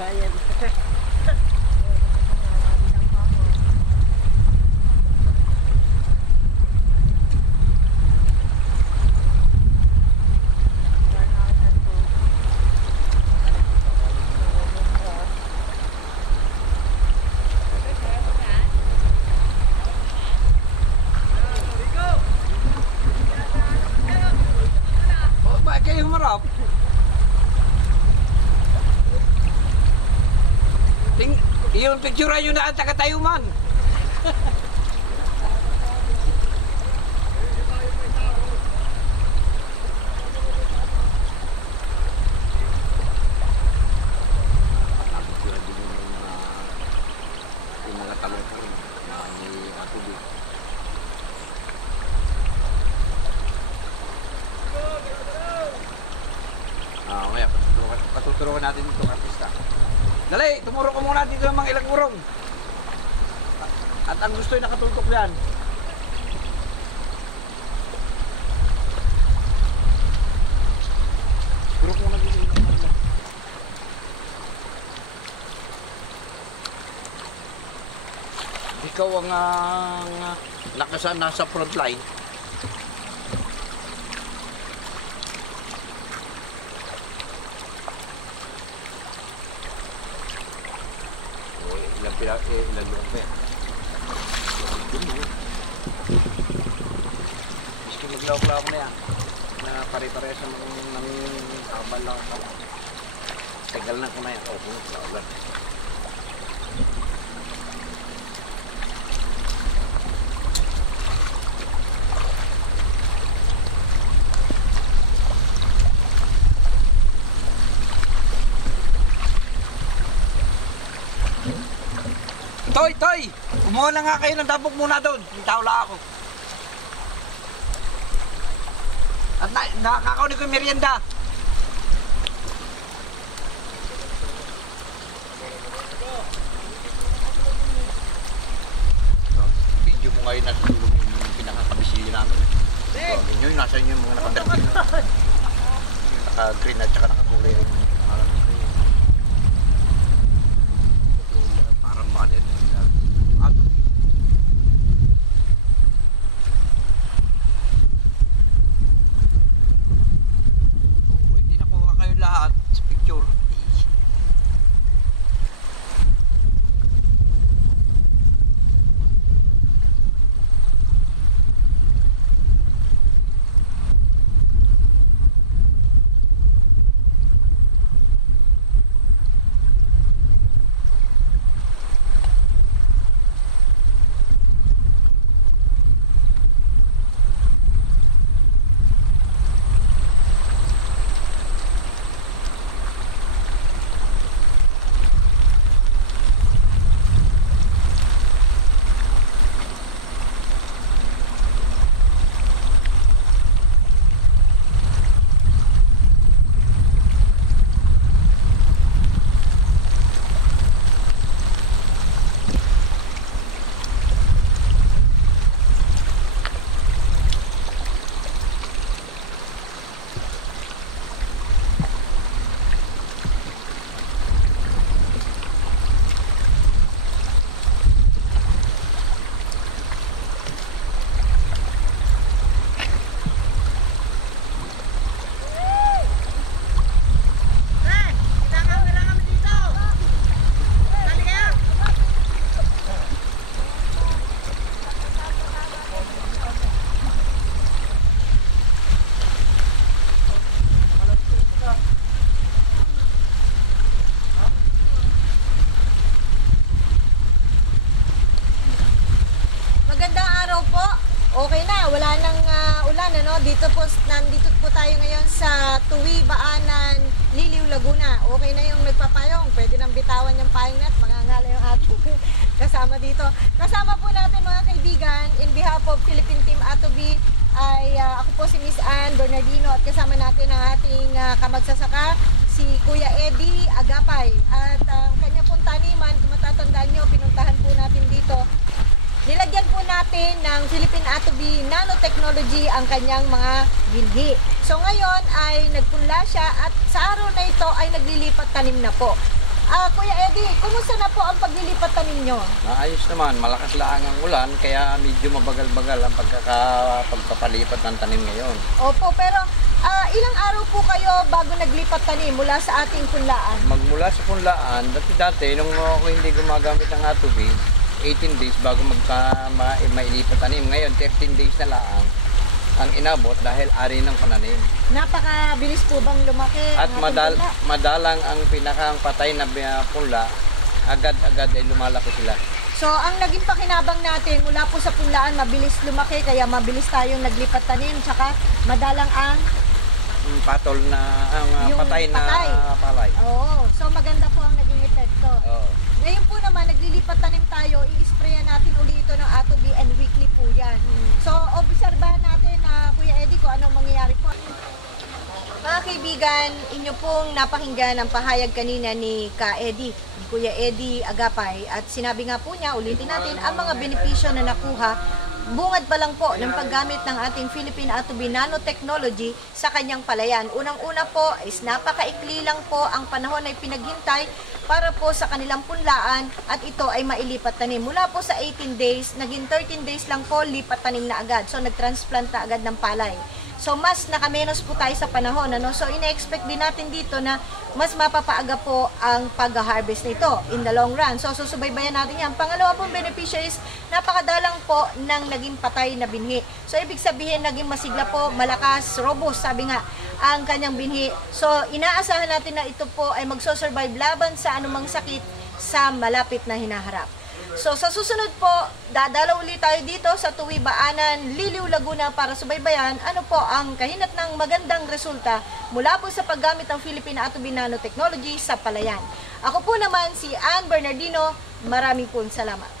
Bayan. Yung picture yun na ang taga-tayuman. Yung mga talong ko rin na may tubig. Kaya patuturuan natin itong artista. Dali, tumuro ko muna dito ng mga ilang urong. At ang gusto ay nakatutok yan. Turo ko muna dito. Ikaw ang nakasan nasa front line. Ilan lupa yan. Miski maglawak-lawak na yan. Na pare-pare sa ng kaban lang ako. Tagal na ko na yan. Lawak. Toy! Kumuha na nga kayo ng dabog muna doon. Hintawla ako. At nakakaunin ko yung merienda. Video mo ngayon nasa tulong yung pinakakabisilyo namin. Yun yung nasa inyo yung mga nakabertin. Naka-green at saka nakakulay yung parang banit. Lahat sa picture. Okay na, wala nang ulan, ano? Nandito po tayo ngayon sa Tuwi, Baanan, Liliw, Laguna. Okay na yung nagpapayong, pwede nang bitawan yung payong na at mangangala yung ating kasama dito. Kasama po natin mga kaibigan, in behalf of Philippine Team Atobi, ay ako po si Miss Ann Bernardino at kasama natin ang ating kamagsasaka, si Kuya Eddie Agapay. At ang kanya pong taniman, kung matatandaan nyo, pinuntahan po natin dito. Nilagyan po natin ng Philippine Atobi Nanotechnology ang kanyang mga binhi. So ngayon ay nagpunla siya at sa araw na ito ay naglilipat tanim na po. Kuya Eddie, kumusta na po ang paglilipat tanim nyo? Maayos naman, malakas lang ang ulan, kaya medyo mabagal-bagal ang pagpapalipat ng tanim ngayon. Opo, pero ilang araw po kayo bago naglipat tanim mula sa ating punlaan? Magmula sa punlaan, dati nung ako hindi gumagamit ng atubi, 18 days bago mailipat tanim. Ngayon, 13 days na lang ang inabot dahil ari ng pananim. Napakabilis po bang lumaki? At ang ating punla? madalang ang pinakang patay na punla, agad-agad ay lumalaki sila. So, ang naging pakinabang natin mula po sa punlaan, mabilis lumaki, kaya mabilis tayong naglipat tanim, tsaka madalang ang Patol na, Yung patay na patay. palay. Oo. So, maganda po ang naging epekto. Oo. Ngayon po naman, naglilipat tanim tayo, i-sprayan natin uli ito ng atobi and weekly po yan. So, obserbahan natin na Kuya Eddie kung anong mangyayari po. Mga kaibigan, inyo pong napakinggan ang pahayag kanina ni Ka Eddie, ni Kuya Eddie Agapay, at sinabi nga po niya, ulitin natin, ang mga benepisyo na nakuha bungad pa lang po ng paggamit ng ating Philippine Atobi Nanotechnology sa kanyang palayan. Unang-una po is napakaikli lang po ang panahon ay pinaghintay para po sa kanilang punlaan at ito ay mailipat tanim. Mula po sa 18 days, naging 13 days lang po lipat tanim na agad. So nagtransplant na agad ng palay. So mas nakamenos po tayo sa panahon. Ano? So ina-expect din natin dito na mas mapapaaga po ang pag-harvest nito in the long run. So susubaybayan natin yan. Pangalawa pong benepisyo is napakadalang po ng naging patay na binhi. So ibig sabihin naging masigla po, malakas, robust, sabi nga ang kanyang binhi. So inaasahan natin na ito po ay magso-survive laban sa anumang sakit sa malapit na hinaharap. So sa susunod po, dadalaw ulit tayo dito sa Tuwi Baanan, Liliw, Laguna para subaybayan ano po ang kahinat ng magandang resulta mula po sa paggamit ng Philippine Atobi Nanotechnology sa palayan. Ako po naman si Ann Bernardino, maraming po salamat.